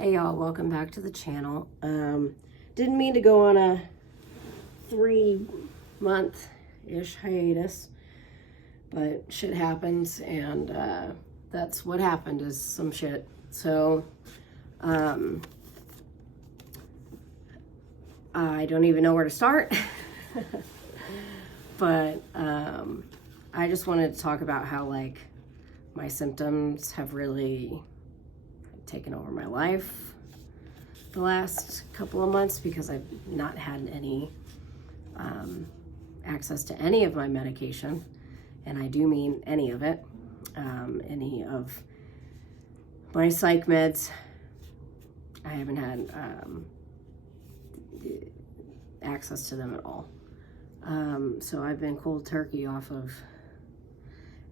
Hey y'all, welcome back to the channel. Didn't mean to go on a 3-month-ish hiatus, but shit happens, and that's what happened, is some shit. So I don't even know where to start. But I just wanted to talk about how, like, my symptoms have really taken over my life the last couple of months, because I've not had any access to any of my medication, and I do mean any of it. Any of my psych meds, I haven't had access to them at all. So I've been cold turkey off of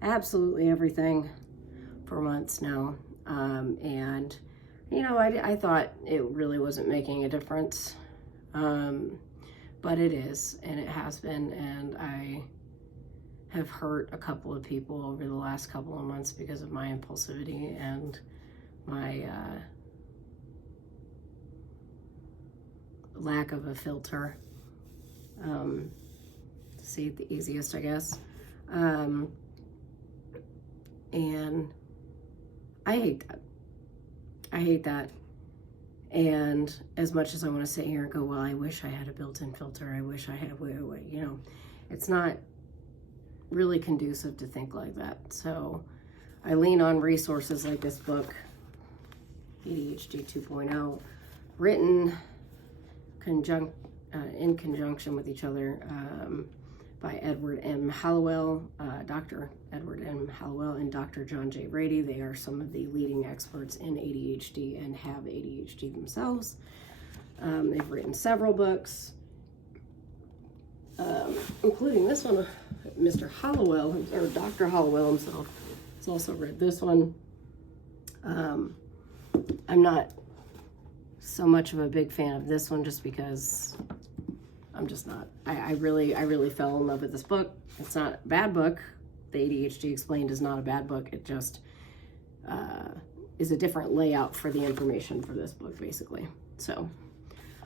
absolutely everything for months now. And, you know, I thought it really wasn't making a difference. But it is, and it has been, and I have hurt a couple of people over the last couple of months because of my impulsivity and my lack of a filter. To say it the easiest, I guess. And I hate that. I hate that. And as much as I want to sit here and go, well, I wish I had a built-in filter. I wish I had a you know, it's not really conducive to think like that. So I lean on resources like this book, ADHD 2.0, written in conjunction with each other, by Edward M. Hallowell, Dr. Edward M. Hallowell and Dr. John J. Brady. They are some of the leading experts in ADHD and have ADHD themselves. They've written several books, including this one. Mr. Hallowell, or Dr. Hallowell himself, has also read this one. I'm not so much of a big fan of this one, just because I'm just not. I really fell in love with this book. It's not a bad book. The ADHD Explained is not a bad book. It just is a different layout for the information for this book, basically. So,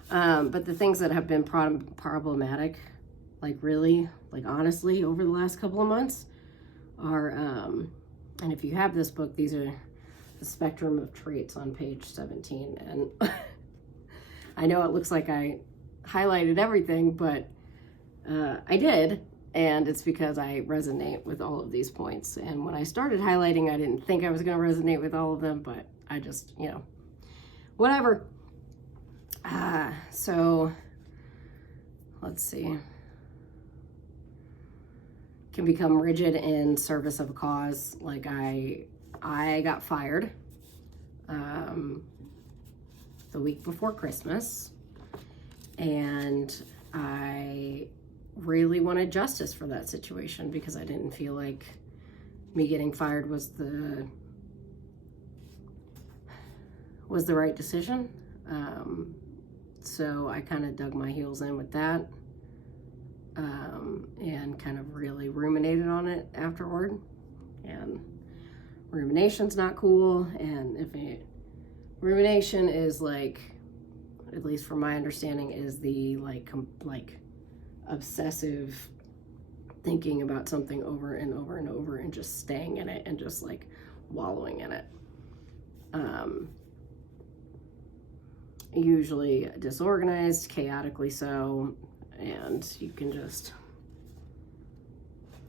but the things that have been problematic, like really, like honestly, over the last couple of months are, and if you have this book, these are the spectrum of traits on page 17. And I know it looks like I highlighted everything, but I did, and it's because I resonate with all of these points. And when I started highlighting, I didn't think I was going to resonate with all of them, but I just, you know, whatever. So let's see. Can become rigid in service of a cause. Like I got fired the week before Christmas, and I really wanted justice for that situation, because I didn't feel like me getting fired was the right decision. So I kind of dug my heels in with that, and kind of really ruminated on it afterward. And rumination's not cool. And rumination is, like, at least from my understanding, is the like obsessive thinking about something over and over and over, and just staying in it and just like wallowing in it. Usually disorganized, chaotically so, and you can just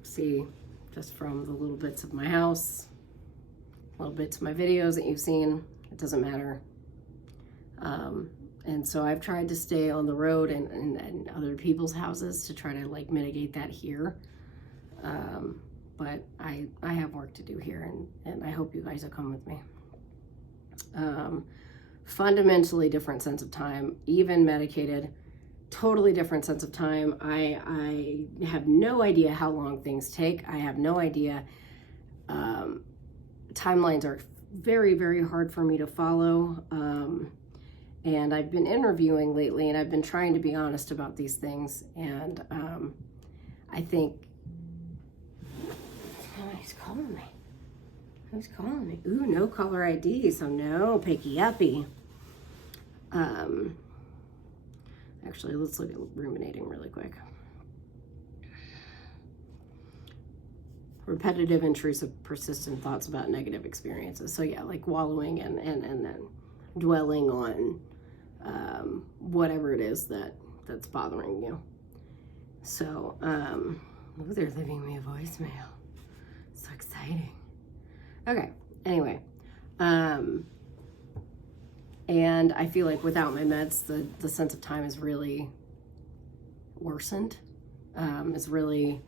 see, just from the little bits of my house, little bits of my videos that you've seen, it doesn't matter. And so I've tried to stay on the road and other people's houses to try to like mitigate that here. But I have work to do here, and I hope you guys will come with me. Fundamentally different sense of time, even medicated, totally different sense of time. I have no idea how long things take. I have no idea. Timelines are very, very hard for me to follow. And I've been interviewing lately, and I've been trying to be honest about these things. And I think, oh, he's calling me. Who's calling me? Ooh, no caller ID, so no picky uppy. Actually, let's look at ruminating really quick. Repetitive, intrusive, persistent thoughts about negative experiences. So yeah, like wallowing and then dwelling on whatever it is that's bothering you. So, oh, they're leaving me a voicemail. So exciting. Okay, anyway. And I feel like without my meds, the sense of time is really worsened. Is really,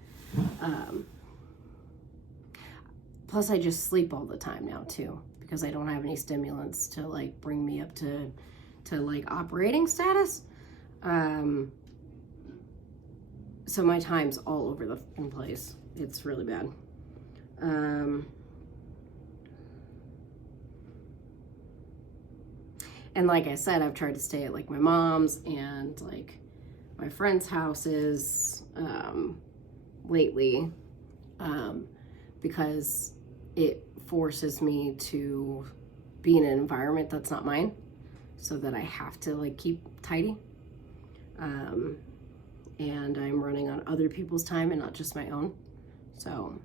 plus I just sleep all the time now too, because I don't have any stimulants to like bring me up to like operating status. So my time's all over the fucking place. It's really bad. And like I said, I've tried to stay at like my mom's and like my friends' houses lately, because it forces me to be in an environment that's not mine, so that I have to like keep tidy. And I'm running on other people's time and not just my own. So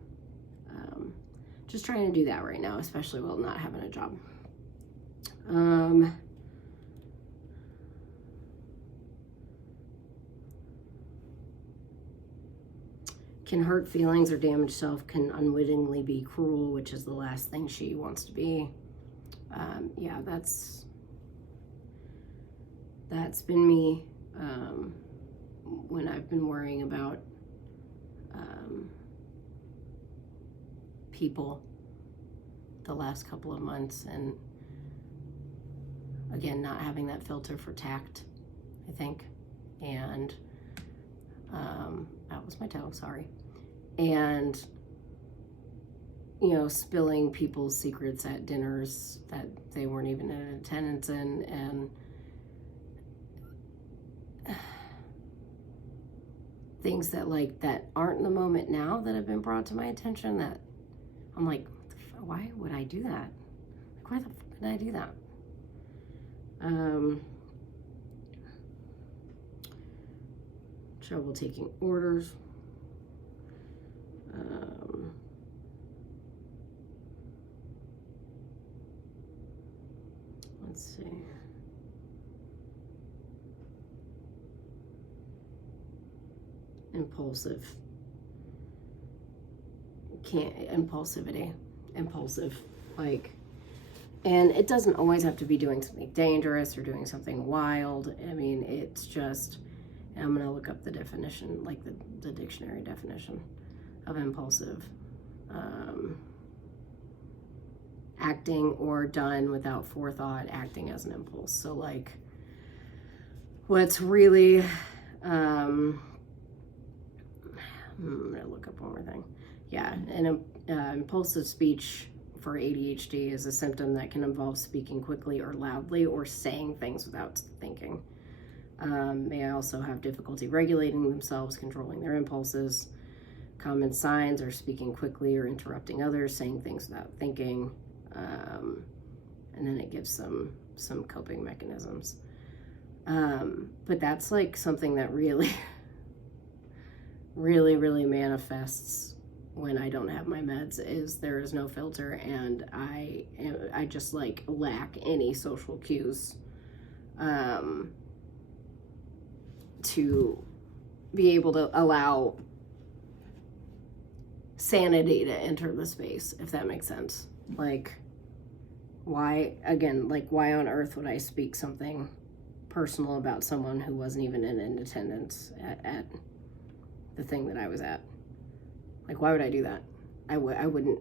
just trying to do that right now, especially while not having a job. Can hurt feelings or damage self, can unwittingly be cruel, which is the last thing she wants to be. Yeah, that's been me when I've been worrying about people the last couple of months, and again, not having that filter for tact, I think, and that was my toe, sorry. And, you know, spilling people's secrets at dinners that they weren't even in attendance in, and things that like that aren't in the moment now that have been brought to my attention that I'm like, why would I do that? Like, why the fuck did I do that? Trouble taking orders. Let's see. Impulsive, like, and it doesn't always have to be doing something dangerous or doing something wild. I mean, it's just, and I'm gonna look up the definition, like the dictionary definition of impulsive. Acting or done without forethought, acting as an impulse. So like, what's really, I'm gonna look up one more thing. Yeah, an impulsive speech for ADHD is a symptom that can involve speaking quickly or loudly or saying things without thinking. May also have difficulty regulating themselves, controlling their impulses. Common signs are speaking quickly or interrupting others, saying things without thinking. And then it gives some coping mechanisms. But that's like something that really, really, really manifests when I don't have my meds, is there is no filter, and I just like lack any social cues to be able to allow sanity to enter the space, if that makes sense. Like, why on earth would I speak something personal about someone who wasn't even in attendance at the thing that I was at? Like, why would I do that? I wouldn't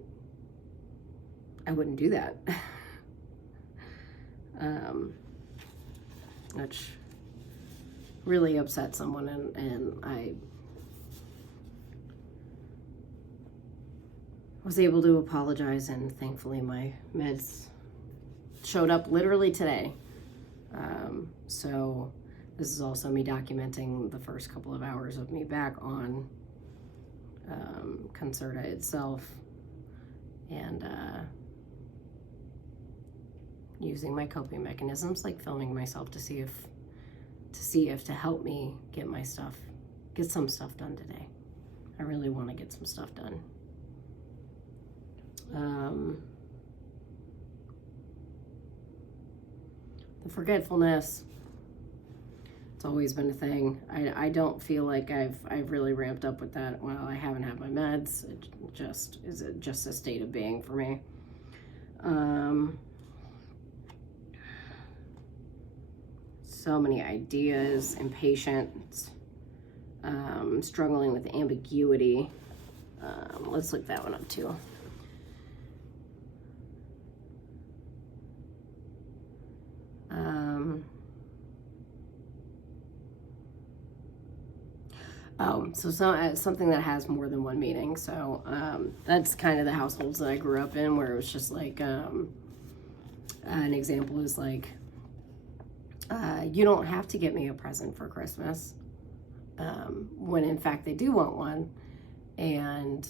do that. Which really upset someone, and I was able to apologize, and thankfully my meds showed up literally today. So this is also me documenting the first couple of hours of me back on Concerta itself, and using my coping mechanisms, like filming myself to see if to help me get some stuff done today. I really want to get some stuff done. The forgetfulness, it's always been a thing. I don't feel like I've really ramped up with that while I haven't had my meds. It just is just a state of being for me. So many ideas, impatience, struggling with ambiguity. Let's look that one up too. So something that has more than one meaning. So that's kind of the households that I grew up in, where it was just like, an example is like, you don't have to get me a present for Christmas, when in fact they do want one. And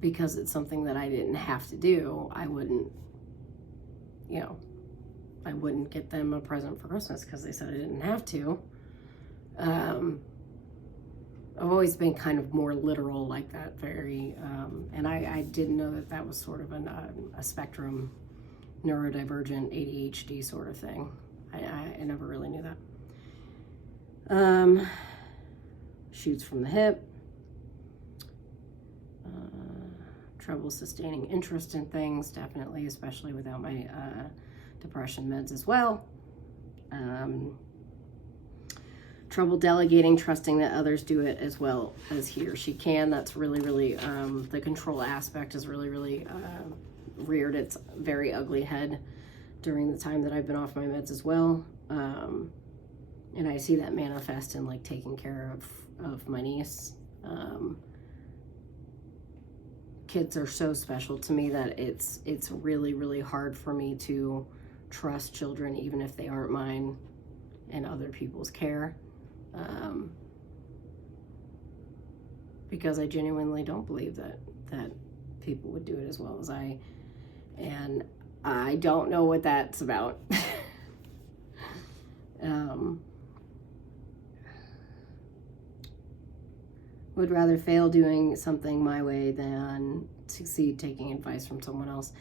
because it's something that I didn't have to do, I wouldn't get them a present for Christmas because they said I didn't have to. I've always been kind of more literal like that, very, and I didn't know that was sort of a spectrum, neurodivergent ADHD sort of thing. I never really knew that. Shoots from the hip. Trouble sustaining interest in things, definitely, especially without my depression meds as well. Trouble delegating, trusting that others do it as well as he or she can. That's really, really, the control aspect is really, really reared its very ugly head during the time that I've been off my meds as well. And I see that manifest in like taking care of my niece. Kids are so special to me that it's really, really hard for me to trust children, even if they aren't mine, and other people's care. Because I genuinely don't believe that people would do it as well as I, and I don't know what that's about. Would rather fail doing something my way than succeed taking advice from someone else.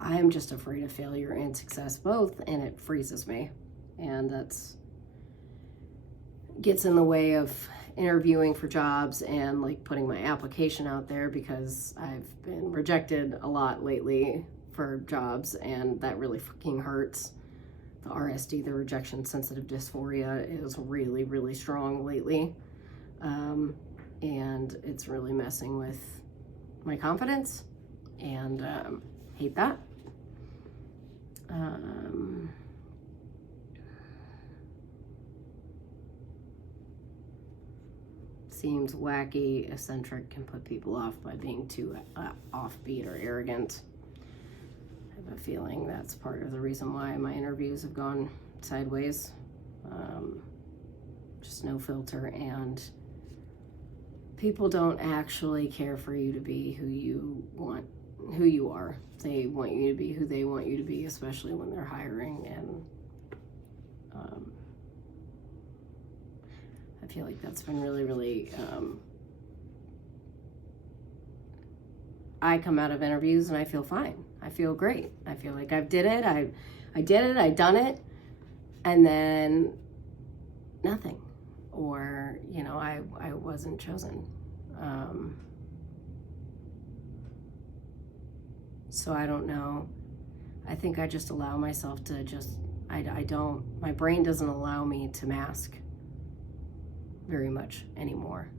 I'm just afraid of failure and success both, and it freezes me. And that's gets in the way of interviewing for jobs and like putting my application out there, because I've been rejected a lot lately for jobs, and that really fucking hurts. The RSD, the rejection sensitive dysphoria, is really, really strong lately. And it's really messing with my confidence, and hate that. Seems wacky, eccentric, can put people off by being too offbeat or arrogant. I have a feeling that's part of the reason why my interviews have gone sideways. Just no filter, and people don't actually care for you to be who you are. They want you to be who they want you to be, especially when they're hiring. And I feel like that's been really, really, I come out of interviews and I feel fine. I feel great. I feel like I've did it. I did it. I done it. And then nothing. Or, I wasn't chosen. So I don't know. I think I just allow myself to my brain doesn't allow me to mask very much anymore.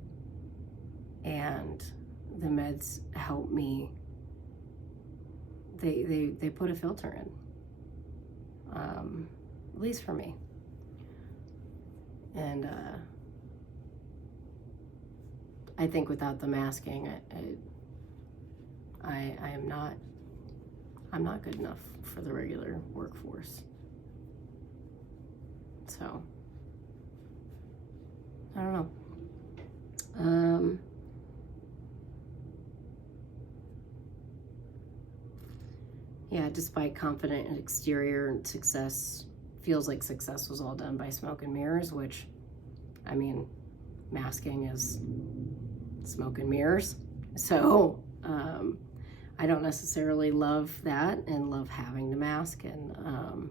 And the meds help me. They put a filter in. At least for me. And I think without the masking, I'm not good enough for the regular workforce. So I don't know. Yeah, despite confident exterior and success, feels like success was all done by smoke and mirrors, which, I mean, masking is smoke and mirrors. So I don't necessarily love that and love having to mask, and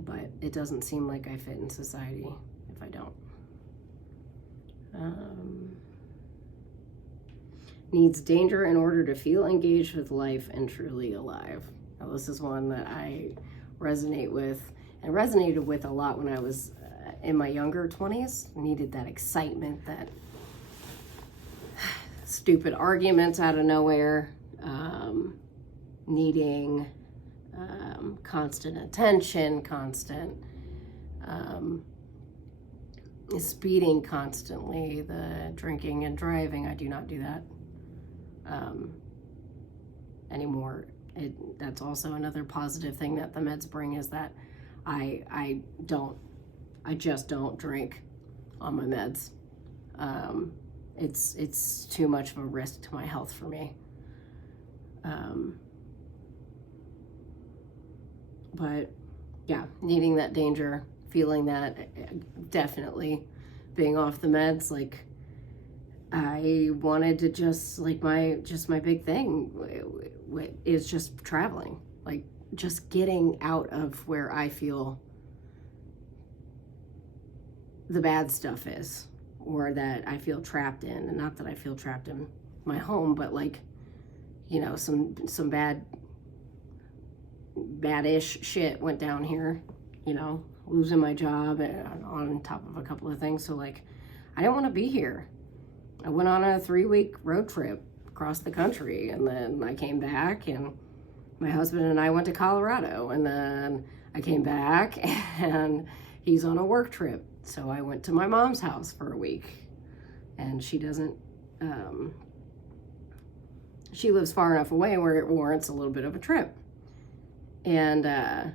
but it doesn't seem like I fit in society if I don't. Needs danger in order to feel engaged with life and truly alive. Now, this is one that I resonate with, and resonated with a lot when I was in my younger 20s. Needed that excitement, that stupid arguments out of nowhere, needing constant attention, constant speeding constantly, the drinking and driving. I do not do that anymore. That's also another positive thing that the meds bring, is that I just don't drink on my meds. It's too much of a risk to my health for me. But yeah, needing that danger, feeling that, definitely being off the meds, like I wanted to just, like, my big thing is just traveling, like just getting out of where I feel the bad stuff is, or that I feel trapped in. And not that I feel trapped in my home, but like, you know, some bad-ish shit went down here, you know, losing my job and on top of a couple of things. So like, I didn't want to be here. I went on a 3-week road trip across the country, and then I came back, and my husband and I went to Colorado, and then I came back and he's on a work trip. So I went to my mom's house for a week, and she doesn't, she lives far enough away where it warrants a little bit of a trip. And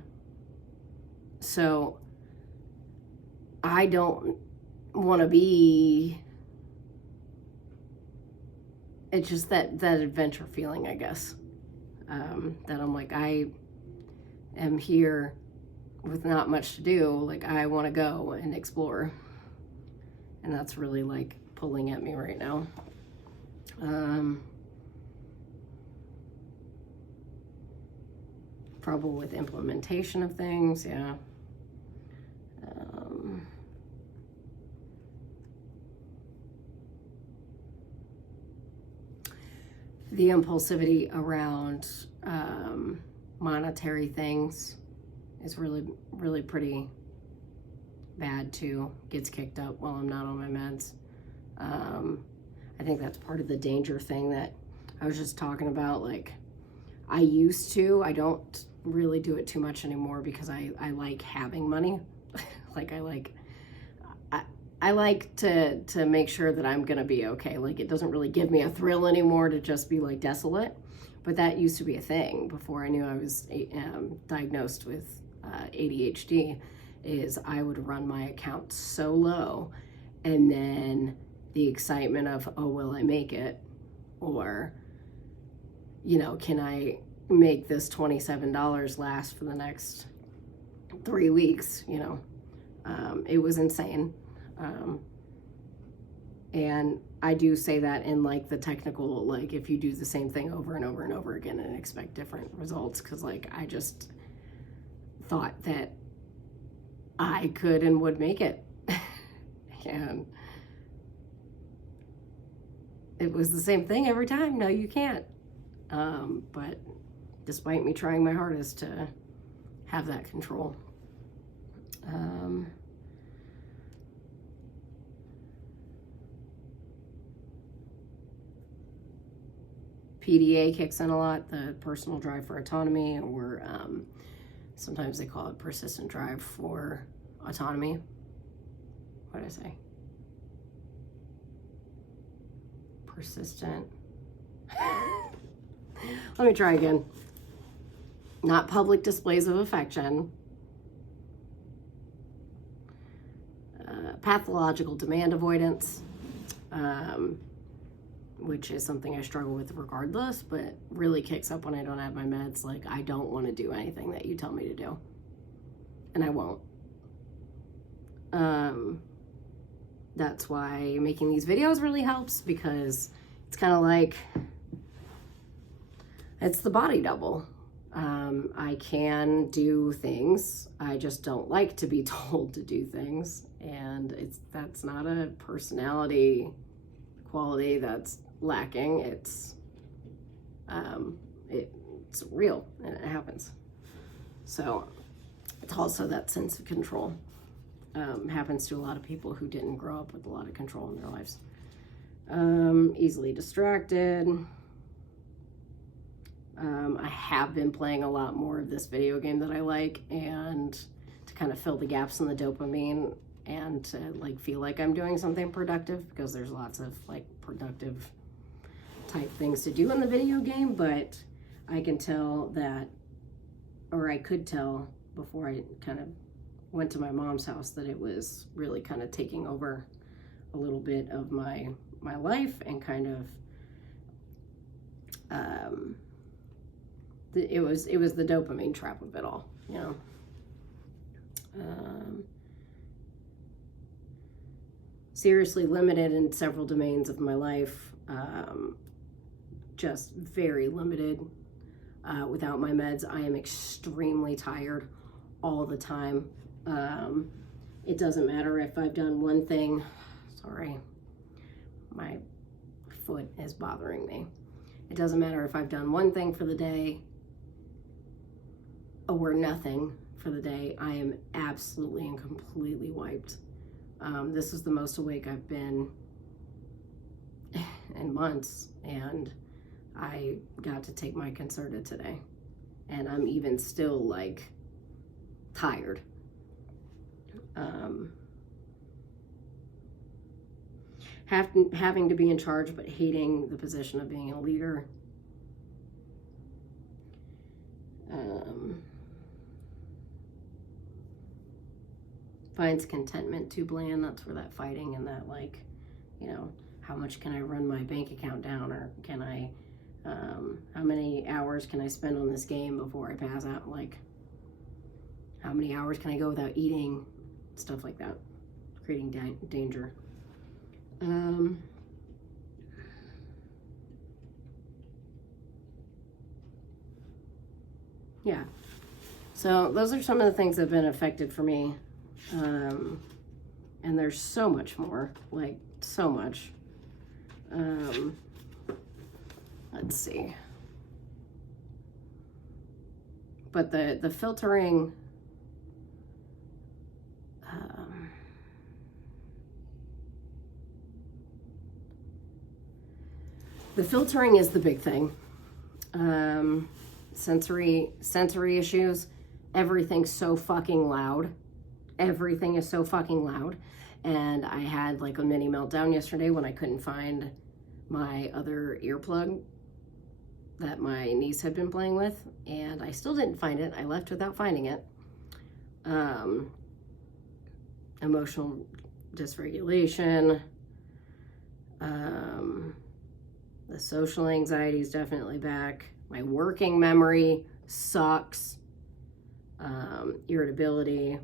so I don't want to be, it's just that adventure feeling, I guess, that I'm like, I am here with not much to do. Like, I want to go and explore, and that's really like pulling at me right now. Trouble with implementation of things, yeah. The impulsivity around monetary things is really pretty bad too. Gets kicked up while I'm not on my meds. I think that's part of the danger thing that I was just talking about. Like, I used to, I don't really do it too much anymore, because I like having money. Like, I like to make sure that I'm gonna be okay. Like, it doesn't really give me a thrill anymore to just be like desolate, but that used to be a thing before I knew I was diagnosed with ADHD. Is I would run my account so low, and then the excitement of, oh, will I make it? Or, you know, can I make this $27 last for the next 3 weeks? You know, it was insane. And I do say that in like the technical, like, if you do the same thing over and over and over again and expect different results, because like I just thought that I could and would make it. And it was the same thing every time. No, you can't. But despite me trying my hardest to have that control. PDA kicks in a lot, the personal drive for autonomy, or sometimes they call it persistent drive for autonomy. What did I say? Persistent. Let me try again. Not public displays of affection. Pathological demand avoidance. which is something I struggle with regardless, but really kicks up when I don't have my meds. Like, I don't want to do anything that you tell me to do, and I won't. That's why making these videos really helps, because it's kind of like, it's the body double. I can do things, I just don't like to be told to do things, and that's not a personality quality that's lacking. It's real, and it happens. So it's also that sense of control. Happens to a lot of people who didn't grow up with a lot of control in their lives. Easily distracted. I have been playing a lot more of this video game that I like, and to kind of fill the gaps in the dopamine and to like feel like I'm doing something productive, because there's lots of like productive type things to do in the video game. But I can tell that, or I could tell before I kind of went to my mom's house, that it was really kind of taking over a little bit of my life, and kind of it was the dopamine trap of it all, you know. Seriously limited in several domains of my life, just very limited. Without my meds, I am extremely tired all the time. It doesn't matter if I've done one thing. Sorry, my foot is bothering me. It doesn't matter if I've done one thing for the day or nothing for the day. I am absolutely and completely wiped. This is the most awake I've been in months, and I got to take my Concerta today, and I'm even still like tired. Having to be in charge, but hating the position of being a leader. Finds contentment too bland. That's where that fighting and that, like, you know, how much can I run my bank account down, or can I, how many hours can I spend on this game before I pass out? Like, how many hours can I go without eating? Stuff like that, creating danger. Yeah, so those are some of the things that have been affected for me, and there's so much more, like so much. Let's see, but the filtering, the filtering is the big thing. Sensory issues. Everything's so fucking loud. Everything is so fucking loud. And I had like a mini meltdown yesterday when I couldn't find my other earplug that my niece had been playing with, and I still didn't find it. I left without finding it. Emotional dysregulation. The social anxiety is definitely back. My working memory sucks. Irritability.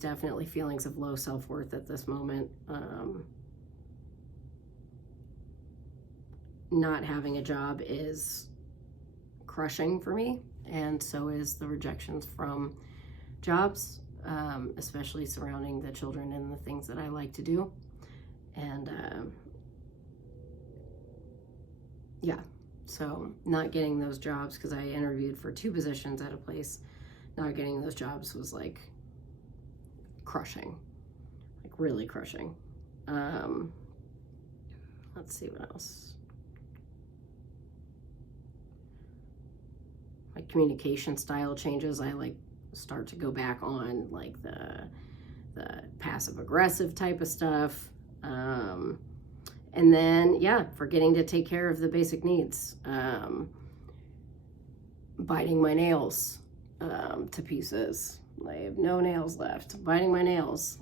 Definitely feelings of low self-worth at this moment. Not having a job is crushing for me, and so is the rejections from jobs, especially surrounding the children and the things that I like to do. And yeah, so not getting those jobs, because I interviewed for 2 positions at a place, not getting those jobs was like crushing, like really crushing. Let's see what else. My communication style changes. I like start to go back on like the passive aggressive type of stuff. And then, yeah, forgetting to take care of the basic needs. Biting my nails to pieces. I have no nails left. Biting my nails.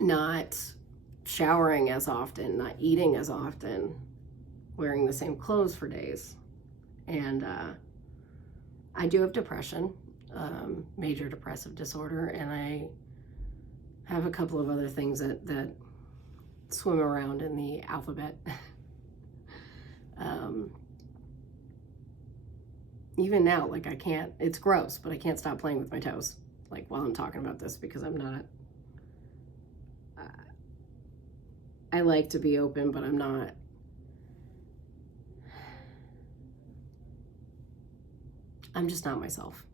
Not showering as often, not eating as often, wearing the same clothes for days. And I do have depression, major depressive disorder, and I have a couple of other things that swim around in the alphabet. Even now, like, I can't, it's gross, but I can't stop playing with my toes, like, while I'm talking about this, because I'm not, I like to be open, but I'm not. I'm just not myself.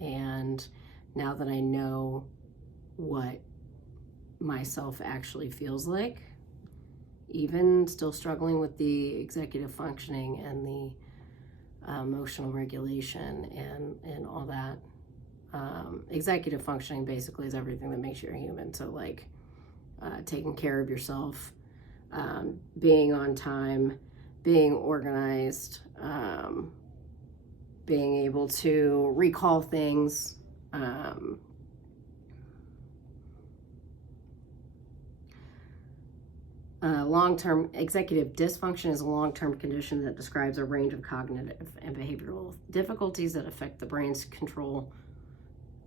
And now that I know what myself actually feels like, even still struggling with the executive functioning and the emotional regulation and all that. Executive functioning basically is everything that makes you a human. So like taking care of yourself, being on time, being organized, being able to recall things, long-term executive dysfunction is a long-term condition that describes a range of cognitive and behavioral difficulties that affect the brain's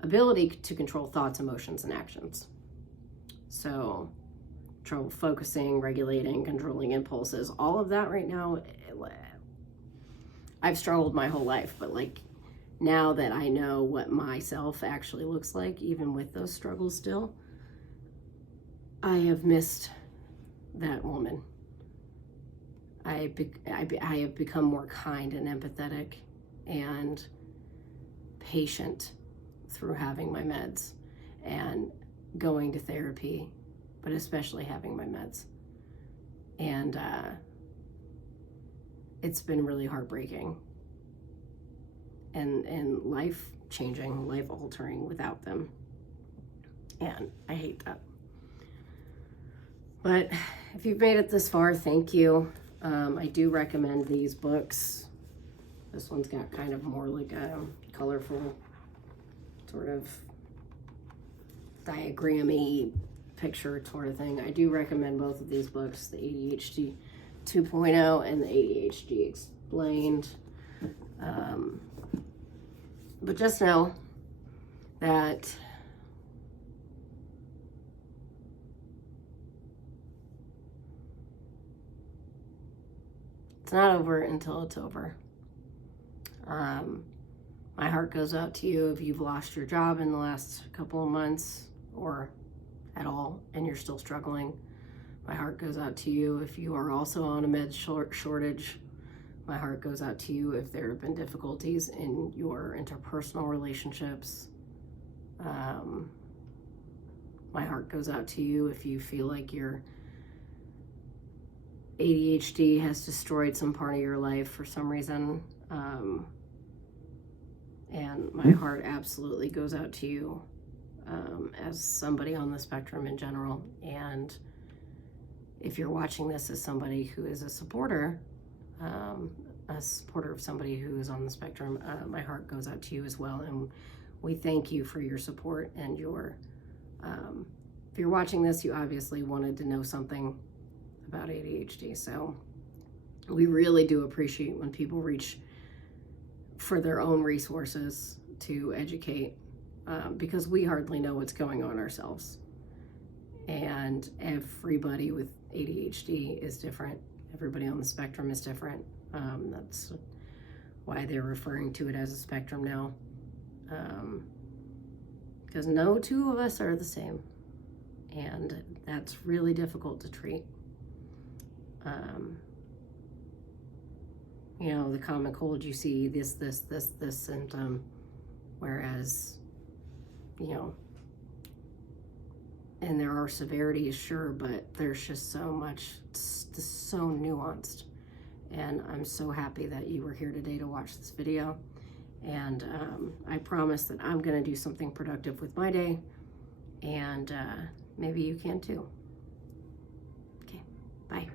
ability to control thoughts, emotions, and actions. So trouble focusing, regulating, controlling impulses, all of that right now, I've struggled my whole life, but like now that I know what myself actually looks like, even with those struggles still, I have missed that woman. I have become more kind and empathetic and patient through having my meds and going to therapy, but especially having my meds. And it's been really heartbreaking and life-changing, life-altering without them. And I hate that. But if you've made it this far, thank you. I do recommend these books. This one's got kind of more like a colorful sort of diagrammy picture sort of thing. I do recommend both of these books, the ADHD 2.0 and the ADHD Explained. But just know that it's not over until it's over. My heart goes out to you if you've lost your job in the last couple of months or at all and you're still struggling. My heart goes out to you if you are also on a med shortage. My heart goes out to you if there have been difficulties in your interpersonal relationships. My heart goes out to you if you feel like your ADHD has destroyed some part of your life for some reason. And my heart absolutely goes out to you as somebody on the spectrum in general. And if you're watching this as somebody who is a supporter of somebody who is on the spectrum, my heart goes out to you as well. And we thank you for your support and your, if you're watching this, you obviously wanted to know something about ADHD. So we really do appreciate when people reach for their own resources to educate, because we hardly know what's going on ourselves. And everybody with ADHD is different. Everybody on the spectrum is different. That's why they're referring to it as a spectrum now. Because no two of us are the same. And that's really difficult to treat. You know, the common cold, you see this symptom, whereas, you know, and there are severities, sure, but there's just so much, it's just so nuanced. And I'm so happy that you were here today to watch this video. And I promise that I'm gonna do something productive with my day, and maybe you can too. Okay, bye.